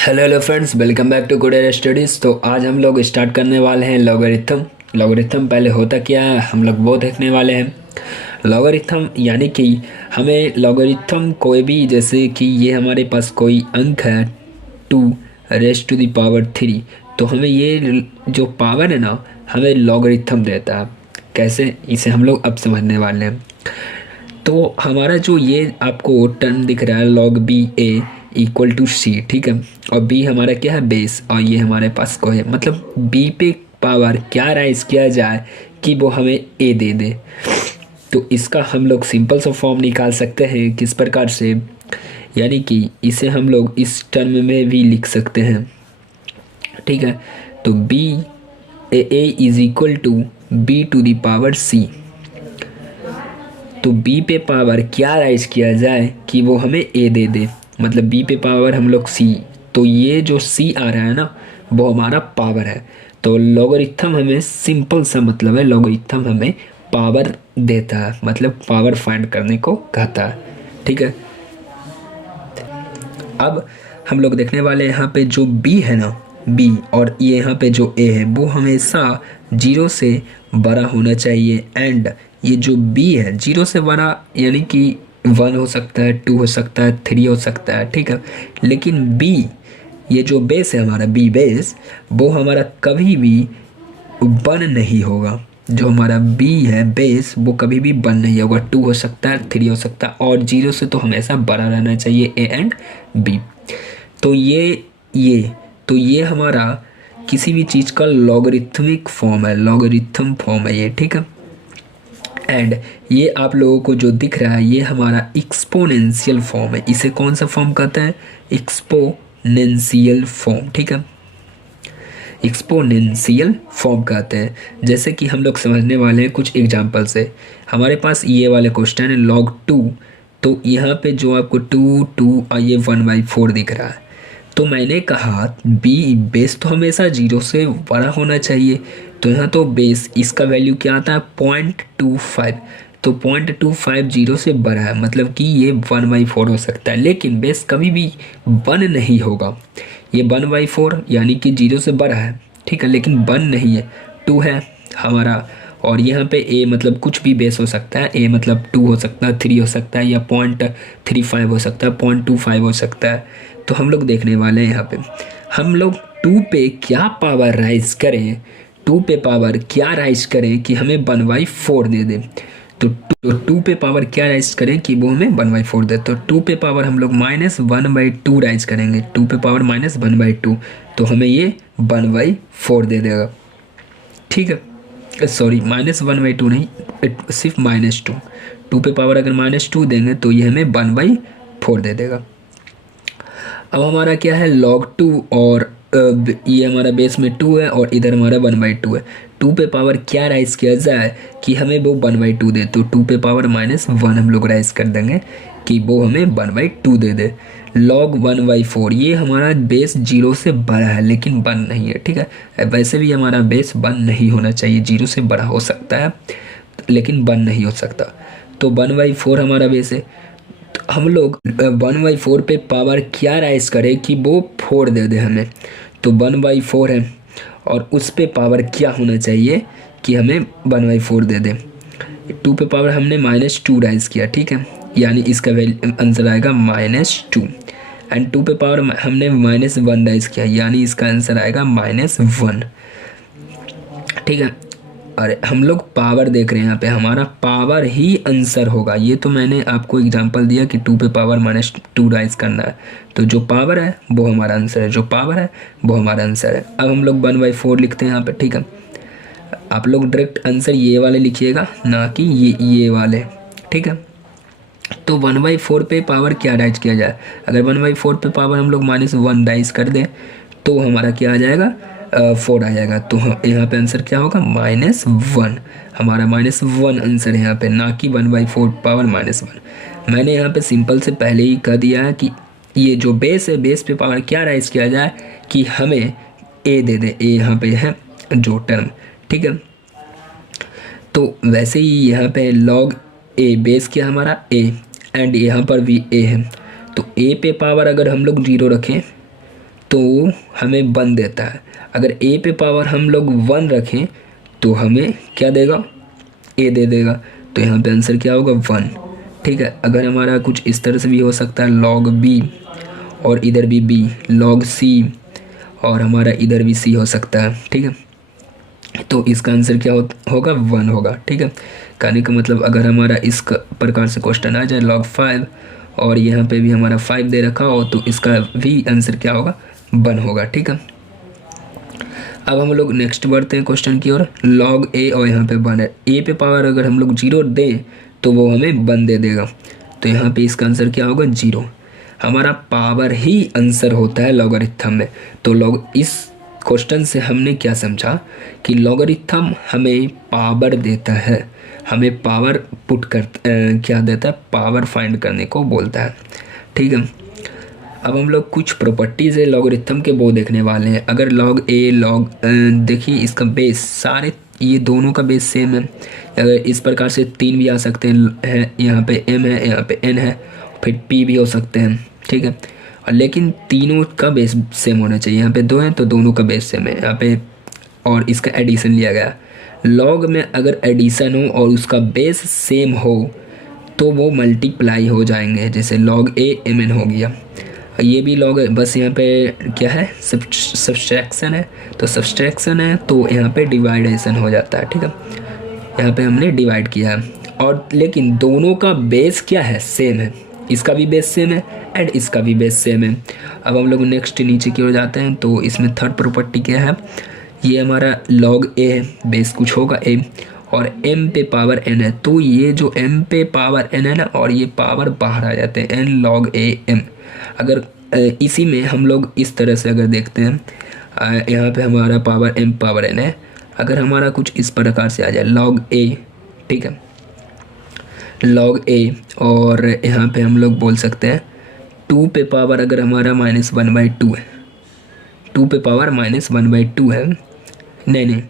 Hello friends, welcome back to कुडेर studies. तो आज हम लोग स्टार्ट करने वाले हैं लॉगरिथम। लॉगरिथम पहले होता क्या है हम लोग वो देखने वाले हैं। लॉगरिथम यानी कि हमें लॉगरिथम कोई भी, जैसे कि ये हमारे पास कोई अंक है 2 रेज़ टू द पावर 3, तो हमें ये जो पावर है ना हमें लॉगरिथम देता है। कैसे, इसे हम लोग अब समझने वाले हैं। तो हमारा जो ये आपको टर्म दिख रहा है log B A equal to C, ठीक है। और बी हमारा क्या है, बेस, और ये हमारे पास को है, मतलब बी पे पावर क्या राइज किया जाए कि वो हमें ए दे दे। तो इसका हम लोग सिंपल सा फॉर्म निकाल सकते हैं किस प्रकार से, यानी कि इसे हम लोग इस टर्म में भी लिख सकते हैं, ठीक है। तो B A is equal to B to the power C. तो b पे पावर क्या राइज किया जाए कि वो हमें a दे दे, मतलब b पे पावर हम लोग c। तो ये जो c आ रहा है ना वो हमारा पावर है। तो लॉगरिथम हमें सिंपल सा मतलब है, लॉगरिथम हमें पावर देता है, मतलब पावर फाइंड करने को कहता है, ठीक है। अब हम लोग देखने वाले यहाँ पे जो b है ना, b, और ये यहाँ पे जो a है वो हमेशा 0 से बड़ा होना चाहिए। एंड ये जो b है 0 से बड़ा यानी कि 1 हो सकता है, 2 हो सकता है, 3 हो सकता है, ठीक है। लेकिन b, ये जो बेस है हमारा b बेस, वो हमारा कभी भी 1 नहीं होगा। जो हमारा b है बेस वो कभी भी 1 नहीं होगा। 2 हो सकता है, 3 हो सकता है, और 0 से तो हमेशा बड़ा रहना चाहिए a एंड b। तो ये तो ये हमारा किसी भी चीज़ का लॉगरिथमिक फॉर्म है, लॉगरिथम फॉर्म है ये, ठीक है। एंड ये आप लोगों को जो दिख रहा है ये हमारा एक्सपोनेंशियल फॉर्म है। इसे कौन सा फॉर्म कहते हैं, एक्सपोनेंशियल फॉर्म, ठीक है। एक्सपोनेंशियल फॉर्म कहते हैं। जैसे कि हम लोग समझने वाले हैं कुछ एग्जांपल से। हमारे पास ये वाले क्वेश्चन है log 2। तो यहाँ पे जो आपको 2 और ये 1/4 दिख रहा है, तो मैंने कहा बी बेस तो हमेशा 0 से बड़ा होना चाहिए। तो यहाँ तो बेस इसका वैल्यू क्या आता है 0.25। तो 0.25 0 से बड़ा है, मतलब कि ये 1/4 हो सकता है। लेकिन बेस कभी भी 1 नहीं होगा। ये 1/4 यानी कि 0 से बड़ा है, ठीक है, लेकिन 1 नहीं है, 2 है हमारा। और यहाँ पे a मतलब कुछ भी बेस हो सकता है, a मतलब 2 हो सकता है, 3 हो सकता है, या 0.35 हो सकता है, 0.25 हो सकता है। तो हम लोग देखने वाले हैं यहाँ पे हम लोग 2 पे क्या पावर राइज करें, 2 पे पावर क्या राइज करें कि हमें 1/4 दे दे। तो 2 पे पावर क्या राइज करें कि वो हमें 1/4 दे। तो 2 पे पावर हम लोग -1/2 राइज करेंगे, 2 पे पावर -1/2, तो हमें ये 1/4 दे देगा, ठीक है। सॉरी, -1/2 नहीं, सिर्फ -2। 2 पे पावर अगर -2 देंगे तो ये हमें 1/4 दे देगा। अब हमारा क्या है log 2, और ये हमारा बेस में 2 है और इधर हमारा 1/2 है। 2 पे पावर क्या राइज किया जाए कि हमें वो 1/2 दे। तो 2 पे पावर -1 हम लोग राइज कर देंगे कि वो हमें 1/2 दे दे। log 1/4, ये हमारा बेस 0 से बड़ा है लेकिन 1 नहीं है, ठीक है। वैसे भी हमारा बेस 1 नहीं होना चाहिए, 0 से बड़ा हो सकता है लेकिन 1 नहीं हो सकता। तो 1/4 हमारा बेस है। तो हम लोग 1/4 पे पावर क्या राइज करें कि वो 4 दे दे हमें। तो 1/4 है और उस पे पावर क्या होना चाहिए कि हमें 1/4 दे दे। 2 पे पावर हमने -2 राइज किया, ठीक है, यानी इसका आंसर आएगा -2। एंड 2 पे पावर हमने -1 राइज किया, यानी इसका आंसर आएगा -1, ठीक है। और हम लोग पावर देख रहे हैं यहाँ पे, हमारा पावर ही आंसर होगा। ये तो मैंने आपको एग्जांपल दिया कि 2 पे पावर -2 राइज करना है, तो जो पावर है वो हमारा आंसर है, जो पावर है वो हमारा आंसर है। अब हम लोग 1/4 लिखते हैं यहाँ पे, ठीक है। आप लोग डायरेक्ट आंसर ये वाले लिखिएगा, ना कि ये वाले, ठीक है। तो 1/4 पे पावर क्या राइज किया जाए, अगर 1/4 पे पावर हम लोग -1 राइज कर दें तो हमारा क्या आ जाएगा, 4 आ जाएगा। तो यहाँ पे आंसर क्या होगा, -1। हमारा -1 आंसर है यहाँ पे, ना कि 1/4 पावर -1। मैंने यहाँ पे सिंपल से पहले ही कह दिया है कि ये जो बेस है, बेस पे पावर क्या राइज किया जाए कि हमें a दे दे। a यहाँ पे है जो टर्म, ठीक है। तो वैसे ही यहाँ पे log a, बेस क्या हमारा a, एंड यहाँ पर भी a है। तो a पे पावर अगर हम लोग 0 रखें तो हमें 1 देता है। अगर a पे पावर हम लोग 1 रखें तो हमें क्या देगा, a दे देगा। तो यहाँ पे आंसर क्या होगा 1। ठीक है, अगर हमारा कुछ इस तरह से भी हो सकता है log b, और इधर भी b log c, और हमारा इधर भी c हो सकता है। ठीक है, तो इसका आंसर क्या होगा 1 होगा। ठीक है, कहने का मतलब अगर हमारा इस प्रकार से क्वेश्चन आ जाए log 5 और यहाँ पे भी हमारा 5 दे रखा हो तो इसका भी आंसर क्या होगा 1 होगा। ठीक है, अब हम लोग नेक्स्ट बढ़ते हैं क्वेश्चन की ओर। log a और यहाँ पे 1 है, a पे पावर अगर हम लोग 0 दें तो वो हमें 1 दे देगा। तो यहाँ पे इसका आंसर क्या होगा 0। हमारा पावर ही आंसर होता है लॉगरिथम में। तो इस क्वेश्चन से हमने क्या समझा कि लॉगरिथम हमें पावर देता है, हमें पावर क्या देता है, पावर फाइंड करने को बोलता है। ठीक है, अब हम लोग कुछ प्रॉपर्टीज़ है लॉगरिथम के वो देखने वाले हैं। अगर log a देखिए इसका बेस, सारे ये दोनों का बेस सेम है। अगर इस प्रकार से 3 भी आ सकते हैं, यहाँ पे m है, यहाँ पे n है, फिर p भी हो सकते हैं। ठीक है, और लेकिन तीनों का बेस सेम होना चाहिए। यहाँ पे 2 हैं तो दोनों का बेस सेम है यहाँ पे, और इसका एडिशन लिया गया। लॉग में अगर एडिशन हो और उसका बेस सेम हो तो वो मल्टीप्लाई हो जाएंगे, जैसे log a mn हो गया। ये भी लॉग है, बस यहाँ पे क्या है सब्सट्रैक्शन है, तो सब्सट्रैक्शन है तो यहाँ पे डिवाइडेशन हो जाता है। ठीक है, यहाँ पे हमने डिवाइड किया है, और लेकिन दोनों का बेस क्या है, सेम है। इसका भी बेस सेम है एंड इसका भी बेस सेम है। अब हम लोग नेक्स्ट नीचे की ओर जाते हैं, तो इसमें थर्ड प्रॉपर्टी क्या है, ये हमारा log a है, बेस कुछ होगा a, और m पे पावर n है। तो ये जो m पे पावर n है ना, और ये पावर बाहर आ जाते हैं n log a m। अगर इसी में हम लोग इस तरह से अगर देखते हैं, यहाँ पे हमारा पावर m पावर n है, अगर हमारा कुछ इस प्रकार से आ जाए log a, ठीक है, log a, और यहाँ पे हम लोग बोल सकते हैं 2 पे पावर अगर हमारा -1/2 है, 2 पे पावर -1/2 है, नहीं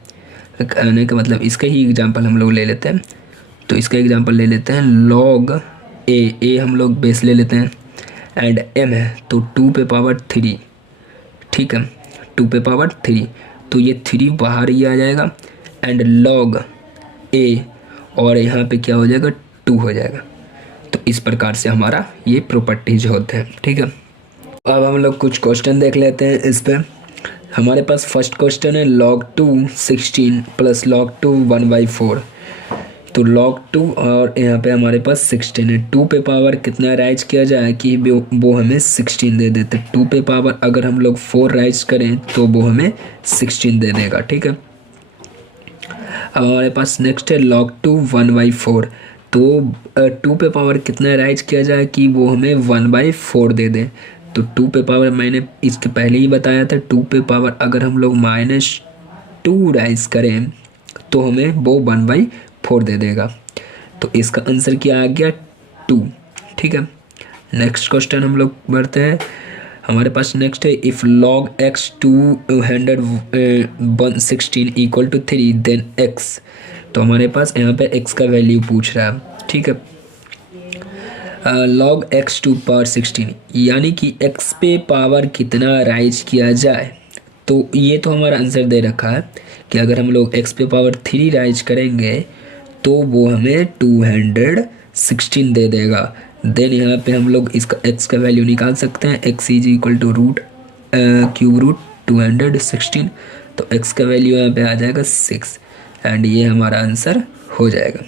कहने का मतलब इसका ही एग्जांपल हम लोग ले लेते हैं। तो इसका एग्जांपल ले लेते हैं log a हम लोग बेस ले लेते हैं, एंड m है तो 2 पे पावर 3। ठीक है, 2 पे पावर 3, तो ये 3 बाहर ही आ जाएगा, एंड log a, और यहाँ पे क्या हो जाएगा 2 हो जाएगा। तो इस प्रकार से हमारा ये प्रॉपर्टीज होते हैं। ठीक है, अब हम लोग कुछ क्वेश्चन देख लेते हैं इस पर। हमारे पास फर्स्ट क्वेश्चन है log 2 16 प्लस log 2 1/4। तो log 2 और यहाँ पे हमारे पास 16 है। 2 पे पावर कितना राइज किया जाए कि वो हमें 16 दे देते। 2 पे पावर अगर हम लोग 4 राइज करें तो वो हमें 16 दे देगा। ठीक है, अब हमारे पास नेक्स्ट है log 2 1/4। तो 2 पे पावर कितना राइज किया जाए कि वो हमें 1/4 दे दे। तो 2 पे पावर मैंने इसके पहले ही बताया था, 2 पे पावर अगर हम लोग -2 राइज करें तो हमें वो 1/4 दे देगा। तो इसका आंसर क्या आ गया 2। ठीक है, नेक्स्ट क्वेश्चन हम लोग बढ़ते हैं। हमारे पास नेक्स्ट है if log x 216 equal to 3 then x। तो हमारे पास यहाँ पे x का वैल्यू पूछ रहा है। ठीक है, log x टू पावर 16 यानी कि x पे पावर कितना राइज किया जाए। तो ये तो हमारा आंसर दे रखा है कि अगर हम लोग x पे पावर 3 राइज करेंगे तो वो हमें 216 दे देगा। देन यहाँ पे हम लोग इसका x का वैल्यू निकाल सकते हैं, x is equal to cube root 216। तो x का वैल्यू यहाँ पे आ जाएगा 6, एंड ये हमारा आंसर हो जाएगा।